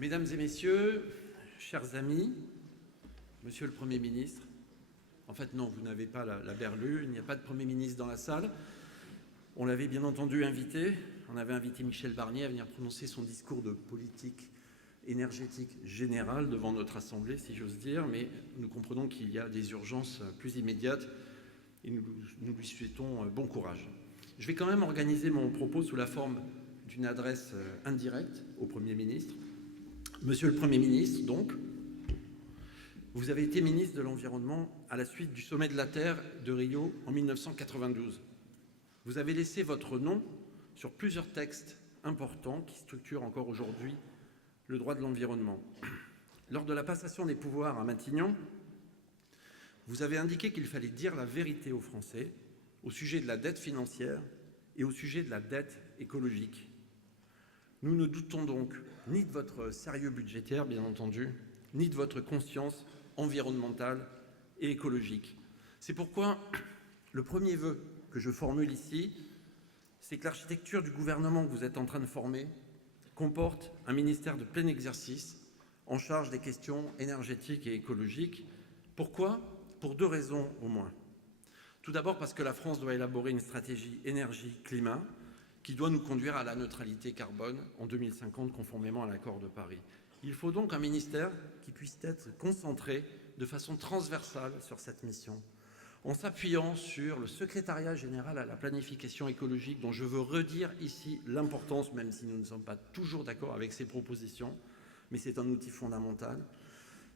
Mesdames et messieurs, chers amis, monsieur le Premier ministre, en fait non, vous n'avez pas la berlue, il n'y a pas de Premier ministre dans la salle. On l'avait bien entendu invité, on avait invité Michel Barnier à venir prononcer son discours de politique énergétique générale devant notre Assemblée, si j'ose dire, mais nous comprenons qu'il y a des urgences plus immédiates et nous lui souhaitons bon courage. Je vais quand même organiser mon propos sous la forme d'une adresse indirecte au Premier ministre. Monsieur le Premier ministre, donc, vous avez été ministre de l'Environnement à la suite du sommet de la Terre de Rio en 1992. Vous avez laissé votre nom sur plusieurs textes importants qui structurent encore aujourd'hui le droit de l'environnement. Lors de la passation des pouvoirs à Matignon, vous avez indiqué qu'il fallait dire la vérité aux Français au sujet de la dette financière et au sujet de la dette écologique. Nous ne doutons donc ni de votre sérieux budgétaire, bien entendu, ni de votre conscience environnementale et écologique. C'est pourquoi le premier vœu que je formule ici, c'est que l'architecture du gouvernement que vous êtes en train de former comporte un ministère de plein exercice en charge des questions énergétiques et écologiques. Pourquoi ? Pour deux raisons au moins. Tout d'abord parce que la France doit élaborer une stratégie énergie-climat qui doit nous conduire à la neutralité carbone en 2050 conformément à l'accord de Paris. Il faut donc un ministère qui puisse être concentré de façon transversale sur cette mission, en s'appuyant sur le secrétariat général à la planification écologique, dont je veux redire ici l'importance, même si nous ne sommes pas toujours d'accord avec ces propositions, mais c'est un outil fondamental.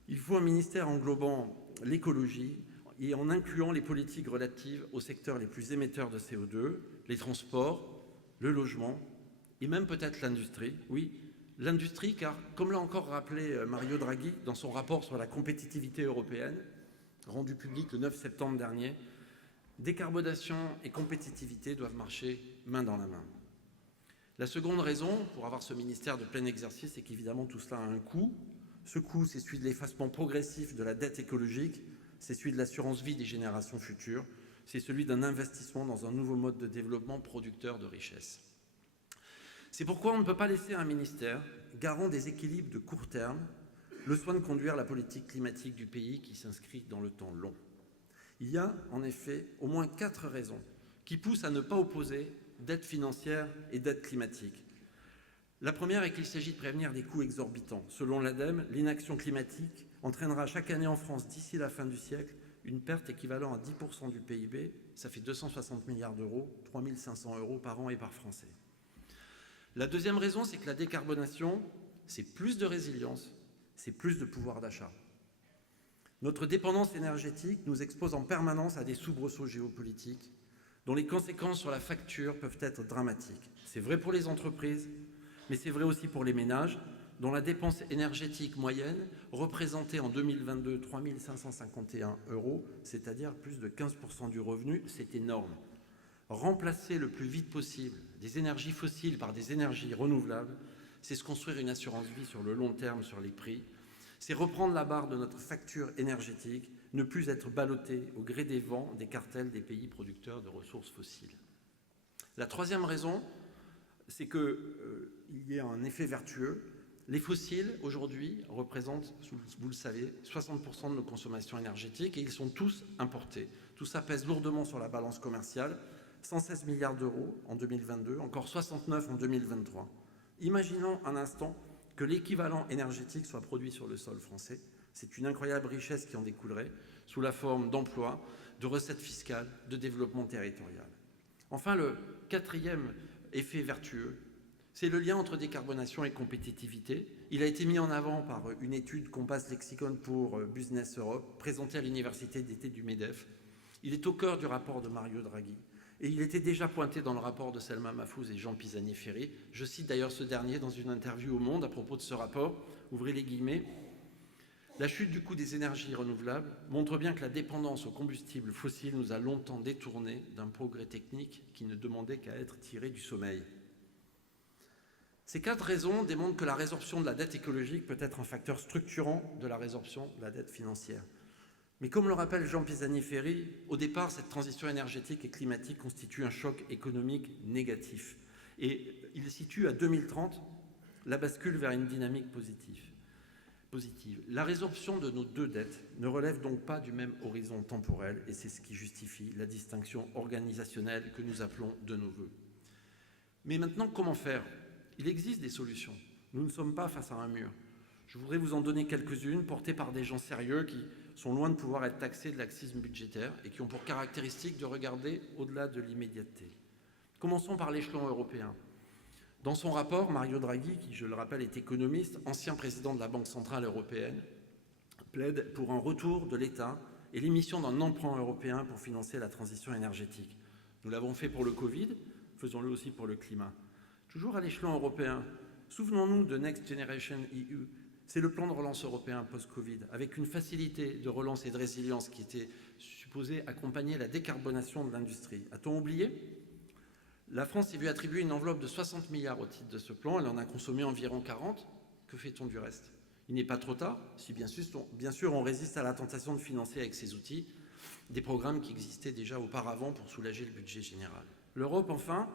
Il faut un ministère englobant l'écologie et en incluant les politiques relatives aux secteurs les plus émetteurs de CO2, les transports, le logement et même peut-être l'industrie. Oui, l'industrie, car comme l'a encore rappelé Mario Draghi dans son rapport sur la compétitivité européenne, rendu public le 9 septembre dernier, décarbonation et compétitivité doivent marcher main dans la main. La seconde raison pour avoir ce ministère de plein exercice, c'est qu'évidemment tout cela a un coût. Ce coût, c'est celui de l'effacement progressif de la dette écologique, c'est celui de l'assurance vie des générations futures, c'est celui d'un investissement dans un nouveau mode de développement producteur de richesse. C'est pourquoi on ne peut pas laisser à un ministère, garant des équilibres de court terme, le soin de conduire la politique climatique du pays qui s'inscrit dans le temps long. Il y a en effet au moins 4 raisons qui poussent à ne pas opposer dette financière et dette climatique. La première est qu'il s'agit de prévenir des coûts exorbitants. Selon l'ADEME, l'inaction climatique entraînera chaque année en France, d'ici la fin du siècle, une perte équivalent à 10% du PIB, ça fait 260 milliards d'euros, 3 500 € par an et par Français. La deuxième raison, c'est que la décarbonation, c'est plus de résilience, c'est plus de pouvoir d'achat. Notre dépendance énergétique nous expose en permanence à des soubresauts géopolitiques dont les conséquences sur la facture peuvent être dramatiques. C'est vrai pour les entreprises, mais c'est vrai aussi pour les ménages, dont la dépense énergétique moyenne représentait en 2022 3 551 €, c'est-à-dire plus de 15% du revenu, c'est énorme. Remplacer le plus vite possible des énergies fossiles par des énergies renouvelables, c'est se construire une assurance vie sur le long terme sur les prix, c'est reprendre la barre de notre facture énergétique, ne plus être ballotté au gré des vents des cartels des pays producteurs de ressources fossiles. La troisième raison, c'est qu'il y a un effet vertueux. Les fossiles, aujourd'hui, représentent, vous le savez, 60% de nos consommations énergétiques et ils sont tous importés. Tout ça pèse lourdement sur la balance commerciale, 116 milliards d'euros en 2022, encore 69 en 2023. Imaginons un instant que l'équivalent énergétique soit produit sur le sol français. C'est une incroyable richesse qui en découlerait sous la forme d'emplois, de recettes fiscales, de développement territorial. Enfin, le quatrième effet vertueux, c'est le lien entre décarbonation et compétitivité. Il a été mis en avant par une étude Compass Lexicon pour Business Europe, présentée à l'université d'été du MEDEF. Il est au cœur du rapport de Mario Draghi. Et il était déjà pointé dans le rapport de Selma Mahfouz et Jean Pisani-Ferry. Je cite d'ailleurs ce dernier dans une interview au Monde à propos de ce rapport. Ouvrez les guillemets. La chute du coût des énergies renouvelables montre bien que la dépendance aux combustibles fossiles nous a longtemps détournés d'un progrès technique qui ne demandait qu'à être tiré du sommeil. Ces 4 raisons démontrent que la résorption de la dette écologique peut être un facteur structurant de la résorption de la dette financière. Mais comme le rappelle Jean Pisani-Ferry, au départ, cette transition énergétique et climatique constitue un choc économique négatif. Et il situe à 2030 la bascule vers une dynamique positive. La résorption de nos deux dettes ne relève donc pas du même horizon temporel et c'est ce qui justifie la distinction organisationnelle que nous appelons de nos voeux. Mais maintenant, comment faire ? Il existe des solutions. Nous ne sommes pas face à un mur. Je voudrais vous en donner quelques-unes, portées par des gens sérieux qui sont loin de pouvoir être taxés de laxisme budgétaire et qui ont pour caractéristique de regarder au-delà de l'immédiateté. Commençons par l'échelon européen. Dans son rapport, Mario Draghi, qui, je le rappelle, est économiste, ancien président de la Banque centrale européenne, plaide pour un retour de l'État et l'émission d'un emprunt européen pour financer la transition énergétique. Nous l'avons fait pour le Covid, faisons-le aussi pour le climat. Toujours à l'échelon européen, souvenons-nous de Next Generation EU. C'est le plan de relance européen post-Covid, avec une facilité de relance et de résilience qui était supposée accompagner la décarbonation de l'industrie. A-t-on oublié ? La France s'est vue attribuer une enveloppe de 60 milliards au titre de ce plan. Elle en a consommé environ 40. Que fait-on du reste ? Il n'est pas trop tard, si bien sûr on résiste à la tentation de financer avec ces outils des programmes qui existaient déjà auparavant pour soulager le budget général. L'Europe, enfin,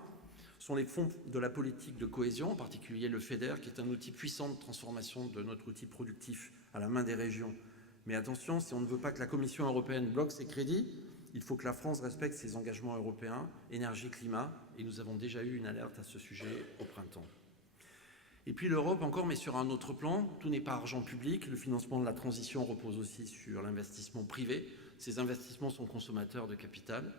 sont les fonds de la politique de cohésion, en particulier le FEDER, qui est un outil puissant de transformation de notre outil productif à la main des régions. Mais attention, si on ne veut pas que la Commission européenne bloque ses crédits, il faut que la France respecte ses engagements européens, énergie-climat, et nous avons déjà eu une alerte à ce sujet au printemps. Et puis l'Europe encore, mais sur un autre plan, tout n'est pas argent public, le financement de la transition repose aussi sur l'investissement privé. Ces investissements sont consommateurs de capital.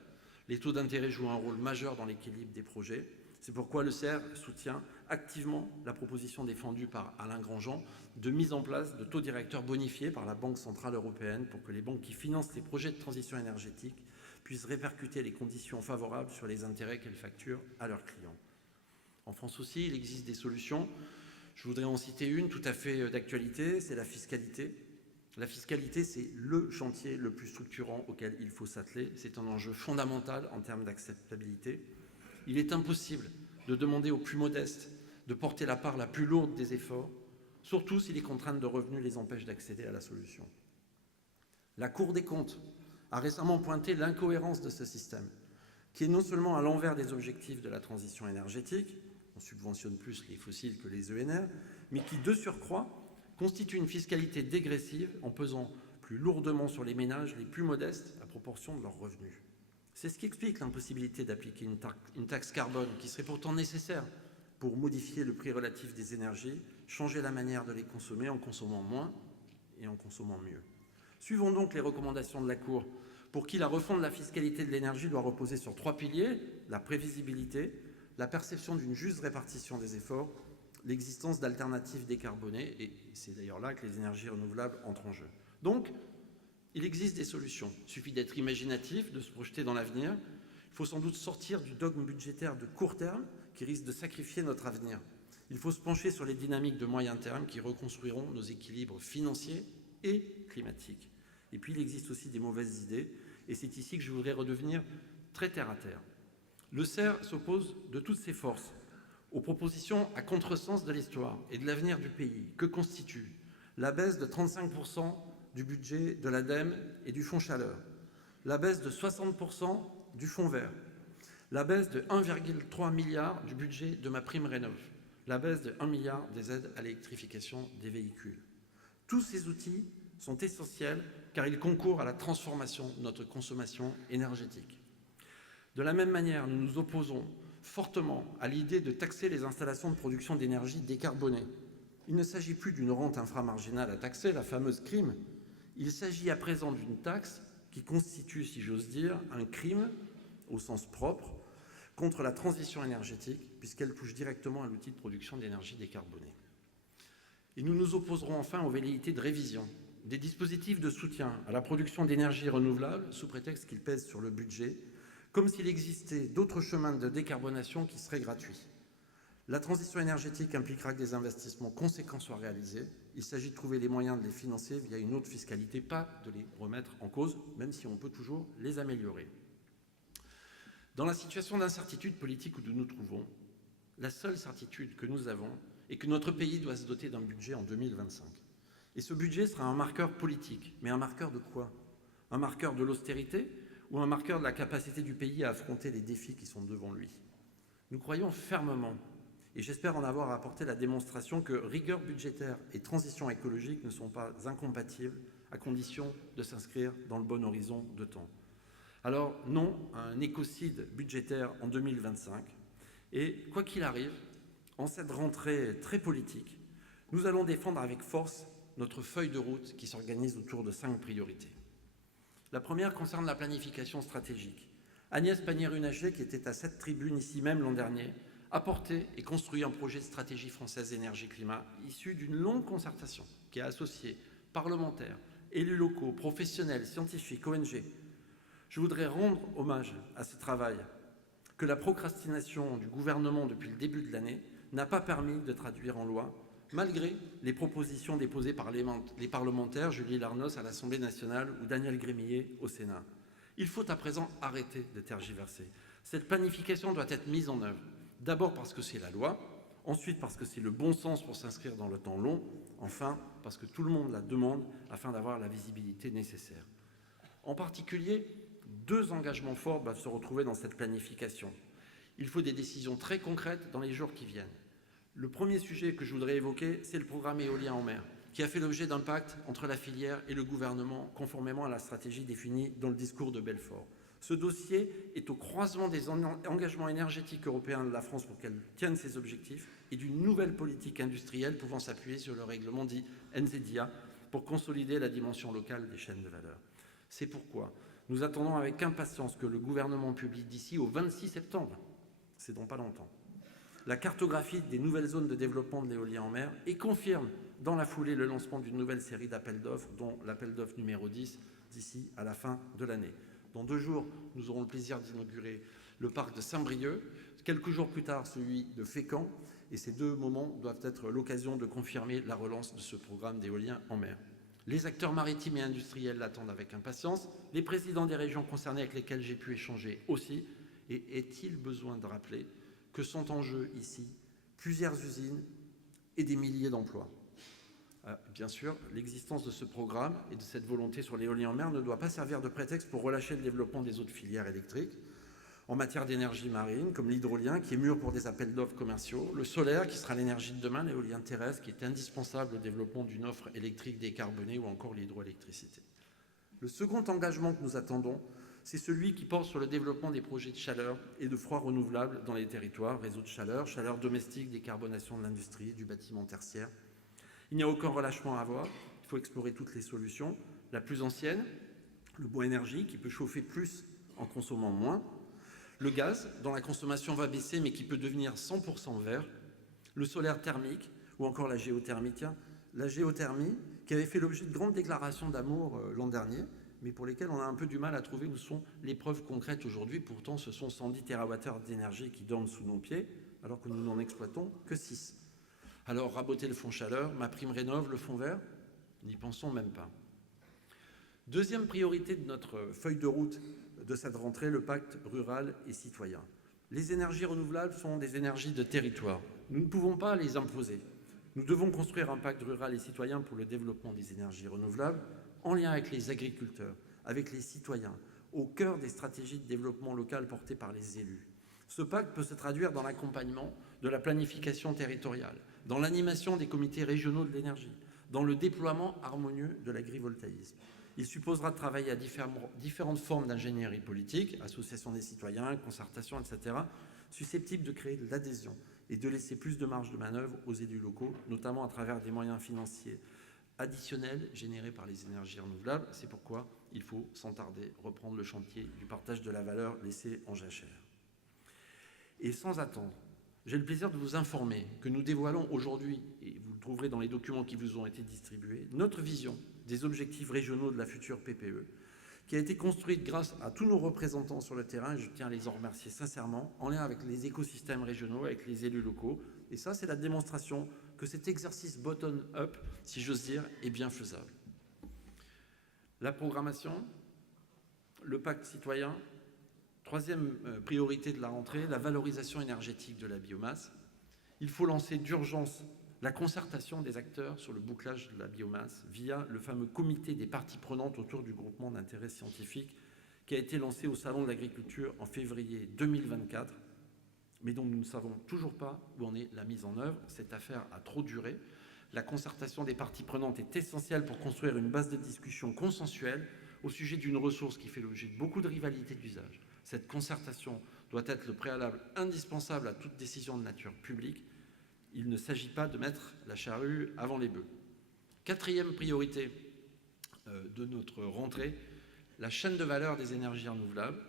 Les taux d'intérêt jouent un rôle majeur dans l'équilibre des projets. C'est pourquoi le CER soutient activement la proposition défendue par Alain Grandjean de mise en place de taux directeurs bonifiés par la Banque centrale européenne pour que les banques qui financent les projets de transition énergétique puissent répercuter les conditions favorables sur les intérêts qu'elles facturent à leurs clients. En France aussi, il existe des solutions. Je voudrais en citer une tout à fait d'actualité, c'est la fiscalité. La fiscalité, c'est le chantier le plus structurant auquel il faut s'atteler. C'est un enjeu fondamental en termes d'acceptabilité. Il est impossible de demander aux plus modestes de porter la part la plus lourde des efforts, surtout si les contraintes de revenus les empêchent d'accéder à la solution. La Cour des comptes a récemment pointé l'incohérence de ce système, qui est non seulement à l'envers des objectifs de la transition énergétique, on subventionne plus les fossiles que les ENR, mais qui, de surcroît, constitue une fiscalité dégressive en pesant plus lourdement sur les ménages les plus modestes à proportion de leurs revenus. C'est ce qui explique l'impossibilité d'appliquer une taxe carbone qui serait pourtant nécessaire pour modifier le prix relatif des énergies, changer la manière de les consommer en consommant moins et en consommant mieux. Suivons donc les recommandations de la Cour, pour qui la refonte de la fiscalité de l'énergie doit reposer sur 3 piliers, la prévisibilité, la perception d'une juste répartition des efforts, l'existence d'alternatives décarbonées, et c'est d'ailleurs là que les énergies renouvelables entrent en jeu. Donc, il existe des solutions. Il suffit d'être imaginatif, de se projeter dans l'avenir. Il faut sans doute sortir du dogme budgétaire de court terme qui risque de sacrifier notre avenir. Il faut se pencher sur les dynamiques de moyen terme qui reconstruiront nos équilibres financiers et climatiques. Et puis, il existe aussi des mauvaises idées, et c'est ici que je voudrais redevenir très terre à terre. Le CER s'oppose de toutes ses forces aux propositions à contresens de l'histoire et de l'avenir du pays que constitue la baisse de 35% du budget de l'ADEME et du Fonds Chaleur, la baisse de 60% du Fonds Vert, la baisse de 1,3 milliard du budget de MaPrimeRénov', la baisse de 1 milliard des aides à l'électrification des véhicules. Tous ces outils sont essentiels car ils concourent à la transformation de notre consommation énergétique. De la même manière, nous nous opposons fortement à l'idée de taxer les installations de production d'énergie décarbonées. Il ne s'agit plus d'une rente inframarginale à taxer, la fameuse CRIM. Il s'agit à présent d'une taxe qui constitue, si j'ose dire, un crime, au sens propre, contre la transition énergétique, puisqu'elle touche directement à l'outil de production d'énergie décarbonée. Et nous nous opposerons enfin aux velléités de révision des dispositifs de soutien à la production d'énergie renouvelable, sous prétexte qu'ils pèsent sur le budget, comme s'il existait d'autres chemins de décarbonation qui seraient gratuits. La transition énergétique impliquera que des investissements conséquents soient réalisés. Il s'agit de trouver les moyens de les financer via une autre fiscalité, pas de les remettre en cause, même si on peut toujours les améliorer. Dans la situation d'incertitude politique où nous nous trouvons, la seule certitude que nous avons est que notre pays doit se doter d'un budget en 2025. Et ce budget sera un marqueur politique. Mais un marqueur de quoi ? Un marqueur de l'austérité ou un marqueur de la capacité du pays à affronter les défis qui sont devant lui ? Nous croyons fermement Et j'espère en avoir apporté la démonstration que rigueur budgétaire et transition écologique ne sont pas incompatibles, à condition de s'inscrire dans le bon horizon de temps. Alors non à un écocide budgétaire en 2025. Et quoi qu'il arrive, en cette rentrée très politique, nous allons défendre avec force notre feuille de route qui s'organise autour de 5 priorités. La première concerne la planification stratégique. Agnès Pannier-Runacher, qui était à cette tribune ici même l'an dernier, a porté et construit un projet de stratégie française énergie-climat issu d'une longue concertation qui a associé parlementaires, élus locaux, professionnels, scientifiques, ONG. Je voudrais rendre hommage à ce travail que la procrastination du gouvernement depuis le début de l'année n'a pas permis de traduire en loi, malgré les propositions déposées par les parlementaires Julie Larnos à l'Assemblée nationale ou Daniel Grémillet au Sénat. Il faut à présent arrêter de tergiverser. Cette planification doit être mise en œuvre. D'abord parce que c'est la loi, ensuite parce que c'est le bon sens pour s'inscrire dans le temps long, enfin parce que tout le monde la demande afin d'avoir la visibilité nécessaire. En particulier, 2 engagements forts doivent se retrouver dans cette planification. Il faut des décisions très concrètes dans les jours qui viennent. Le premier sujet que je voudrais évoquer, c'est le programme éolien en mer, qui a fait l'objet d'un pacte entre la filière et le gouvernement, conformément à la stratégie définie dans le discours de Belfort. Ce dossier est au croisement des engagements énergétiques européens de la France pour qu'elle tienne ses objectifs et d'une nouvelle politique industrielle pouvant s'appuyer sur le règlement dit NZIA pour consolider la dimension locale des chaînes de valeur. C'est pourquoi nous attendons avec impatience que le gouvernement publie d'ici au 26 septembre, c'est dans pas longtemps, la cartographie des nouvelles zones de développement de l'éolien en mer et confirme dans la foulée le lancement d'une nouvelle série d'appels d'offres, dont l'appel d'offres numéro 10, d'ici à la fin de l'année. Dans 2 jours, nous aurons le plaisir d'inaugurer le parc de Saint-Brieuc, quelques jours plus tard celui de Fécamp, et ces 2 moments doivent être l'occasion de confirmer la relance de ce programme d'éolien en mer. Les acteurs maritimes et industriels l'attendent avec impatience, les présidents des régions concernées avec lesquels j'ai pu échanger aussi, et est-il besoin de rappeler que sont en jeu ici plusieurs usines et des milliers d'emplois. Bien sûr, l'existence de ce programme et de cette volonté sur l'éolien en mer ne doit pas servir de prétexte pour relâcher le développement des autres filières électriques. En matière d'énergie marine, comme l'hydrolien, qui est mûr pour des appels d'offres commerciaux, le solaire, qui sera l'énergie de demain, l'éolien terrestre, qui est indispensable au développement d'une offre électrique décarbonée, ou encore l'hydroélectricité. Le second engagement que nous attendons, c'est celui qui porte sur le développement des projets de chaleur et de froid renouvelables dans les territoires, réseaux de chaleur, chaleur domestique, décarbonation de l'industrie, du bâtiment tertiaire. Il n'y a aucun relâchement à avoir, il faut explorer toutes les solutions. La plus ancienne, le bois énergie, qui peut chauffer plus en consommant moins. Le gaz, dont la consommation va baisser, mais qui peut devenir 100% vert. Le solaire thermique, ou encore la géothermie. Tiens, la géothermie, qui avait fait l'objet de grandes déclarations d'amour l'an dernier, mais pour lesquelles on a un peu du mal à trouver où sont les preuves concrètes aujourd'hui. Pourtant, ce sont 110 TWh d'énergie qui dorment sous nos pieds, alors que nous n'en exploitons que 6. Alors, raboter le fonds chaleur, MaPrimeRénov', le fonds vert, n'y pensons même pas. Deuxième priorité de notre feuille de route de cette rentrée, le pacte rural et citoyen. Les énergies renouvelables sont des énergies de territoire. Nous ne pouvons pas les imposer. Nous devons construire un pacte rural et citoyen pour le développement des énergies renouvelables, en lien avec les agriculteurs, avec les citoyens, au cœur des stratégies de développement local portées par les élus. Ce pacte peut se traduire dans l'accompagnement de la planification territoriale, dans l'animation des comités régionaux de l'énergie, dans le déploiement harmonieux de l'agrivoltaïsme. Il supposera de travailler à différentes formes d'ingénierie politique, association des citoyens, concertation, etc., susceptibles de créer de l'adhésion et de laisser plus de marge de manœuvre aux élus locaux, notamment à travers des moyens financiers additionnels générés par les énergies renouvelables. C'est pourquoi il faut, sans tarder, reprendre le chantier du partage de la valeur laissé en jachère. Et sans attendre, j'ai le plaisir de vous informer que nous dévoilons aujourd'hui, et vous le trouverez dans les documents qui vous ont été distribués, notre vision des objectifs régionaux de la future PPE, qui a été construite grâce à tous nos représentants sur le terrain, et je tiens à les en remercier sincèrement, en lien avec les écosystèmes régionaux, avec les élus locaux. Et ça, c'est la démonstration que cet exercice bottom-up, si j'ose dire, est bien faisable. La programmation, le pacte citoyen. Troisième priorité de la rentrée, la valorisation énergétique de la biomasse. Il faut lancer d'urgence la concertation des acteurs sur le bouclage de la biomasse via le fameux comité des parties prenantes autour du groupement d'intérêt scientifique qui a été lancé au Salon de l'Agriculture en février 2024. mais dont nous ne savons toujours pas où en est la mise en œuvre. Cette affaire a trop duré. La concertation des parties prenantes est essentielle pour construire une base de discussion consensuelle au sujet d'une ressource qui fait l'objet de beaucoup de rivalités d'usage. Cette concertation doit être le préalable indispensable à toute décision de nature publique. Il ne s'agit pas de mettre la charrue avant les bœufs. Quatrième priorité de notre rentrée, la chaîne de valeur des énergies renouvelables.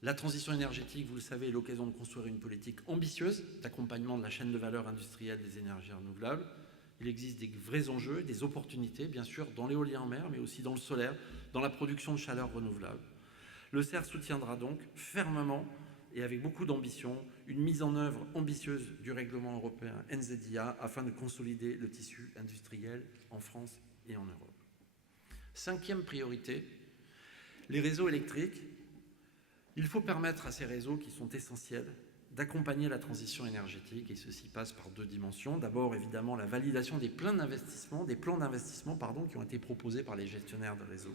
La transition énergétique, vous le savez, est l'occasion de construire une politique ambitieuse d'accompagnement de la chaîne de valeur industrielle des énergies renouvelables. Il existe des vrais enjeux, des opportunités, bien sûr, dans l'éolien en mer, mais aussi dans le solaire, dans la production de chaleur renouvelable. Le CER soutiendra donc fermement et avec beaucoup d'ambition une mise en œuvre ambitieuse du règlement européen NZIA afin de consolider le tissu industriel en France et en Europe. Cinquième priorité, les réseaux électriques. Il faut permettre à ces réseaux qui sont essentiels d'accompagner la transition énergétique, et ceci passe par deux dimensions. D'abord, évidemment, la validation des plans d'investissement, qui ont été proposés par les gestionnaires de réseaux.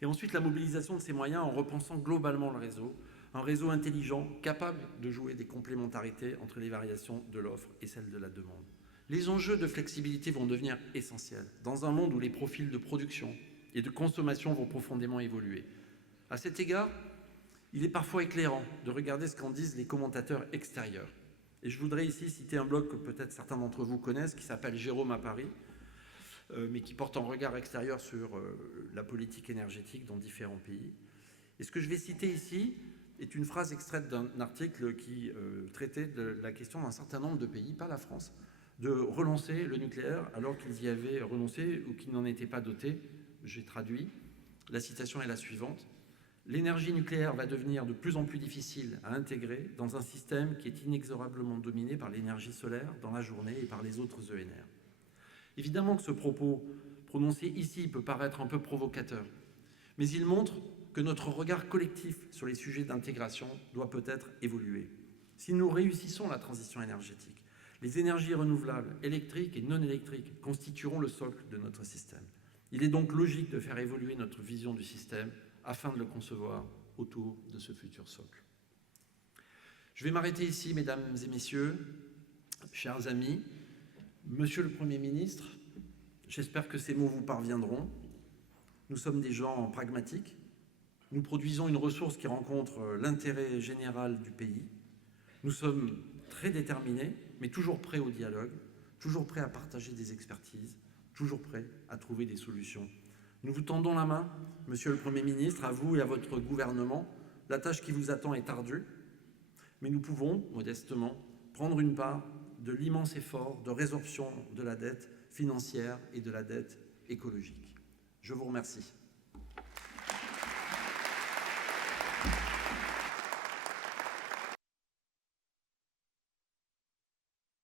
Et ensuite, la mobilisation de ces moyens en repensant globalement le réseau, un réseau intelligent, capable de jouer des complémentarités entre les variations de l'offre et celles de la demande. Les enjeux de flexibilité vont devenir essentiels dans un monde où les profils de production et de consommation vont profondément évoluer. À cet égard, il est parfois éclairant de regarder ce qu'en disent les commentateurs extérieurs. Et je voudrais ici citer un blog que peut-être certains d'entre vous connaissent, qui s'appelle Jérôme à Paris, mais qui porte un regard extérieur sur la politique énergétique dans différents pays. Et ce que je vais citer ici est une phrase extraite d'un article qui traitait de la question d'un certain nombre de pays, pas la France, de relancer le nucléaire alors qu'ils y avaient renoncé ou qu'ils n'en étaient pas dotés. J'ai traduit. La citation est la suivante. L'énergie nucléaire va devenir de plus en plus difficile à intégrer dans un système qui est inexorablement dominé par l'énergie solaire dans la journée et par les autres ENR. Évidemment que ce propos prononcé ici peut paraître un peu provocateur, mais il montre que notre regard collectif sur les sujets d'intégration doit peut-être évoluer. Si nous réussissons la transition énergétique, les énergies renouvelables, électriques et non électriques, constitueront le socle de notre système. Il est donc logique de faire évoluer notre vision du système afin de le concevoir autour de ce futur socle. Je vais m'arrêter ici, mesdames et messieurs, chers amis. Monsieur le Premier ministre, j'espère que ces mots vous parviendront. Nous sommes des gens pragmatiques. Nous produisons une ressource qui rencontre l'intérêt général du pays. Nous sommes très déterminés, mais toujours prêts au dialogue, toujours prêts à partager des expertises, toujours prêts à trouver des solutions. Nous vous tendons la main, Monsieur le Premier ministre, à vous et à votre gouvernement. La tâche qui vous attend est ardue, mais nous pouvons, modestement, prendre une part de l'immense effort de résorption de la dette financière et de la dette écologique. Je vous remercie.